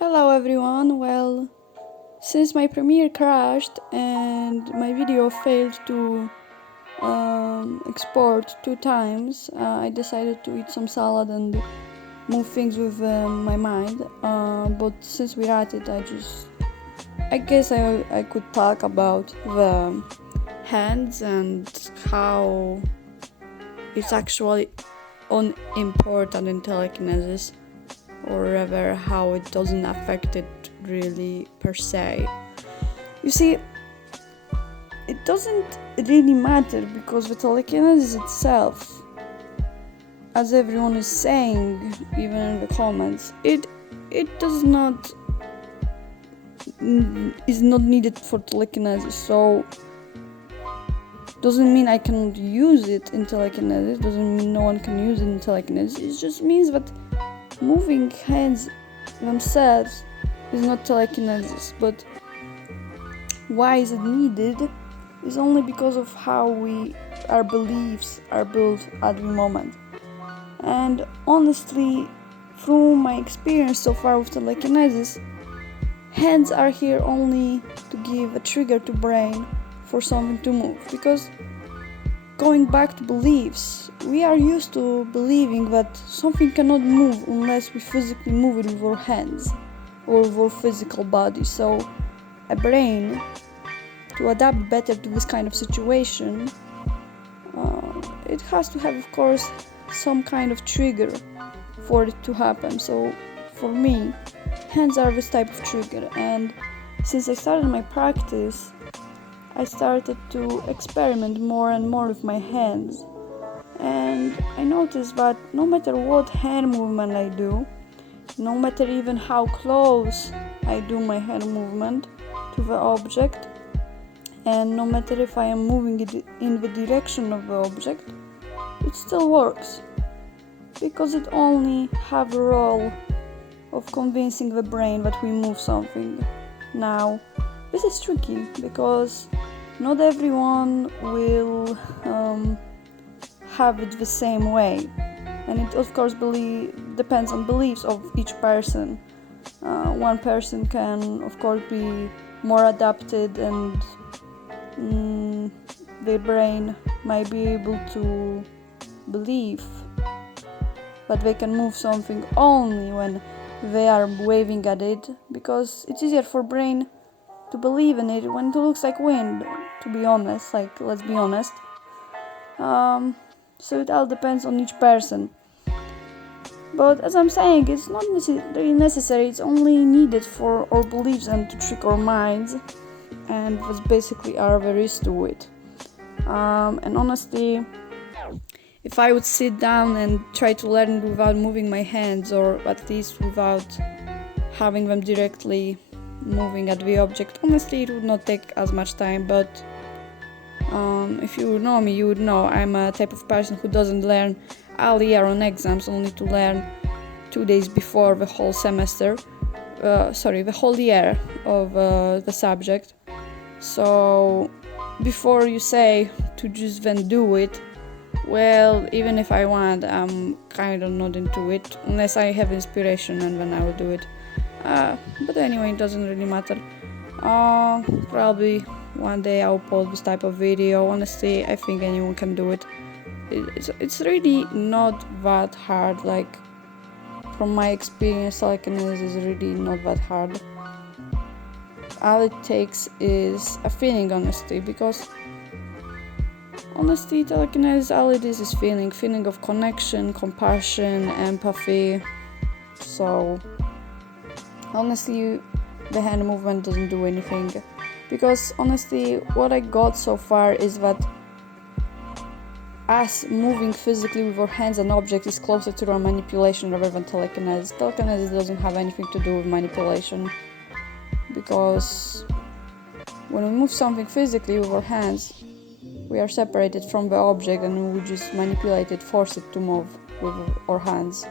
Hello everyone, well, since my premiere crashed and my video failed to export 2 times, I decided to eat some salad and move things with my mind, but since we're at it, I guess I could talk about the hands and how it's actually unimportant in telekinesis, or rather how it doesn't affect it really per se. You see, it doesn't really matter because the telekinesis itself, as everyone is saying, even in the comments, it does not is not needed for telekinesis. So doesn't mean I cannot use it in telekinesis, doesn't mean no one can use it in telekinesis. It just means that moving hands themselves is not telekinesis, but why is it needed is only because of how our beliefs are built at the moment. And honestly, through my experience so far with telekinesis, hands are here only to give a trigger to brain for something to move. Because going back to beliefs, we are used to believing that something cannot move unless we physically move it with our hands or with our physical body. So a brain, to adapt better to this kind of situation, it has to have, of course, some kind of trigger for it to happen. So for me, hands are this type of trigger, and since I started my practice, I started to experiment more and more with my hands, and I noticed that no matter what hand movement I do, no matter even how close I do my hand movement to the object, and no matter if I am moving it in the direction of the object, it still works, because it only have a role of convincing the brain that we move something. Now, this is tricky because not everyone will have it the same way, and it of course depends on beliefs of each person. One person can of course be more adapted, and their brain might be able to believe that they can move something only when they are waving at it, because it's easier for brain to believe in it when it looks like wind, to be honest, let's be honest. So it all depends on each person. But as I'm saying, it's not really necessary, it's only needed for our beliefs and to trick our minds, and that's basically all there is to it. And honestly, if I would sit down and try to learn without moving my hands, or at least without having them directly moving at the object, honestly it would not take as much time. But if you know me, you would know I'm a type of person who doesn't learn all year on exams, only to learn 2 days before the whole semester, the whole year of the subject. So before you say to just then do it, well, even if I want, I'm kind of not into it, unless I have inspiration, and then I will do it. But anyway, it doesn't really matter. Probably one day I'll post this type of video. Honestly, I think anyone can do it. It's really not that hard. Like, from my experience, telekinesis is really not that hard. All it takes is a feeling, honestly, because honestly, telekinesis, all it is feeling of connection, compassion, empathy. So honestly, the hand movement doesn't do anything, because honestly, what I got so far is that us moving physically with our hands and objects is closer to our manipulation rather than telekinesis. Telekinesis doesn't have anything to do with manipulation, because when we move something physically with our hands, we are separated from the object, and we just manipulate it, force it to move with our hands,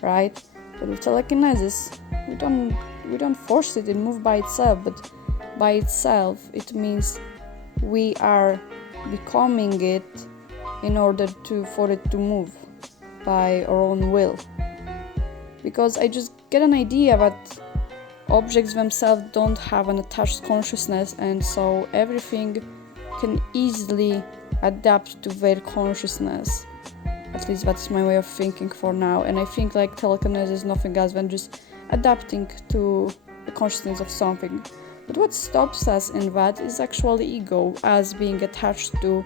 right? But with telekinesis, we don't force it, it moves by itself. But by itself, it means we are becoming it in order for it to move by our own will. Because I just get an idea that objects themselves don't have an attached consciousness, and so everything can easily adapt to their consciousness. At least that's my way of thinking for now, and I think like telekinesis is nothing else than just adapting to the consciousness of something. But what stops us in that is actually ego, us being attached to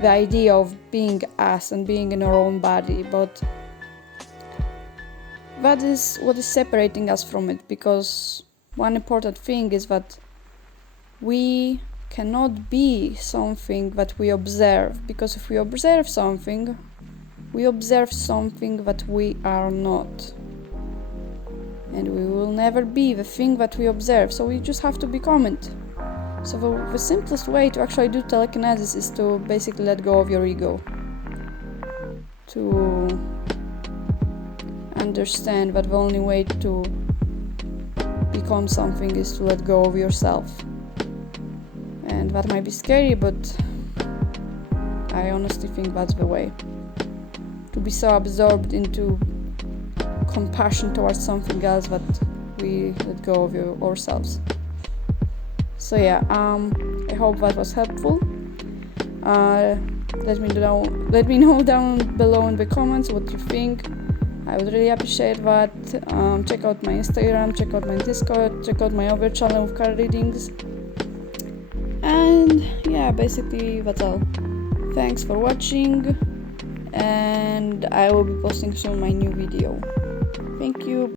the idea of being us and being in our own body. But that is what is separating us from it, because one important thing is that we cannot be something that we observe, because if we observe something that we are not, and we will never be the thing that we observe, so we just have to become it. So the simplest way to actually do telekinesis is to basically let go of your ego, to understand that the only way to become something is to let go of yourself. And that might be scary, but I honestly think that's the way. To be so absorbed into compassion towards something else that we let go of ourselves. So yeah, I hope that was helpful. Let me know down below in the comments what you think. I would really appreciate that. Check out my Instagram, check out my Discord, check out my other channel of card readings. And yeah, basically that's all. Thanks for watching, and I will be posting soon my new video. Thank you.